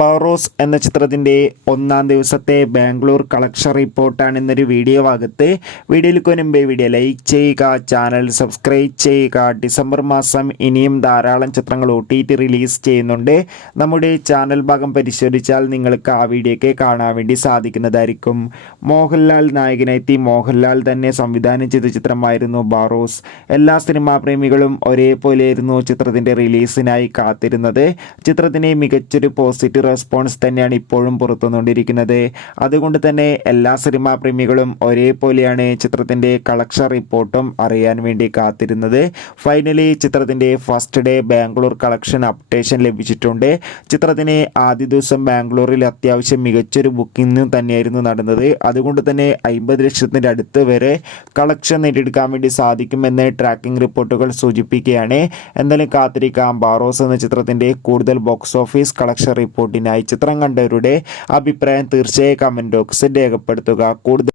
Boroughs എന്ന ചിത്രത്തിൻ്റെ ഒന്നാം ദിവസത്തെ ബാംഗ്ലൂർ കളക്ഷൻ റിപ്പോർട്ടാണ് ഇന്നൊരു വീഡിയോ ഭാഗത്ത്. വീഡിയോയിലേക്ക് മുമ്പേ വീഡിയോ ലൈക്ക് ചെയ്യുക, ചാനൽ സബ്സ്ക്രൈബ് ചെയ്യുക. ഡിസംബർ മാസം ഇനിയും ധാരാളം ചിത്രങ്ങൾ OTT റിലീസ് ചെയ്യുന്നുണ്ട്. നമ്മുടെ ചാനൽ ഭാഗം പരിശോധിച്ചാൽ നിങ്ങൾക്ക് ആ വീഡിയോയ്ക്ക് കാണാൻ വേണ്ടി സാധിക്കുന്നതായിരിക്കും. മോഹൻലാൽ നായകനെത്തി മോഹൻലാൽ തന്നെ സംവിധാനം ചെയ്ത ചിത്രമായിരുന്നു ബോറോസ്. എല്ലാ സിനിമാ പ്രേമികളും ഒരേപോലെയായിരുന്നു ചിത്രത്തിൻ്റെ റിലീസിനായി കാത്തിരുന്നത്. ചിത്രത്തിന് മികച്ചൊരു പോസിറ്റീവ് റെസ്പോൺസ് തന്നെയാണ് ഇപ്പോഴും പുറത്തുകൊണ്ടിരിക്കുന്നത്. അതുകൊണ്ട് തന്നെ എല്ലാ സിനിമാ പ്രേമികളും ഒരേപോലെയാണ് ചിത്രത്തിൻ്റെ കളക്ഷൻ റിപ്പോർട്ടും അറിയാൻ വേണ്ടി കാത്തിരുന്നത്. ഫൈനലി ചിത്രത്തിൻ്റെ first day Bangalore collection updation ലഭിച്ചിട്ടുണ്ട്. ചിത്രത്തിന് ആദ്യ ദിവസം ബാംഗ്ലൂരിൽ അത്യാവശ്യം മികച്ചൊരു ബുക്കിംഗ് തന്നെയായിരുന്നു നടന്നത്. അതുകൊണ്ട് തന്നെ 50 ലക്ഷത്തിൻ്റെ അടുത്ത് വരെ കളക്ഷൻ നേടിയെടുക്കാൻ വേണ്ടി സാധിക്കുമെന്ന് ട്രാക്കിംഗ് റിപ്പോർട്ടുകൾ സൂചിപ്പിക്കുകയാണ്. എന്തായാലും കാത്തിരിക്കാം. ബോറോസ് എന്ന ചിത്രത്തിൻ്റെ കൂടുതൽ ബോക്സ് ഓഫീസ് കളക്ഷൻ റിപ്പോർട്ടിനായി ചിത്രം കണ്ടവരുടെ അഭിപ്രായം തീർച്ചയായും കമൻറ്റ് ബോക്സിൽ രേഖപ്പെടുത്തുക. കൂടുതൽ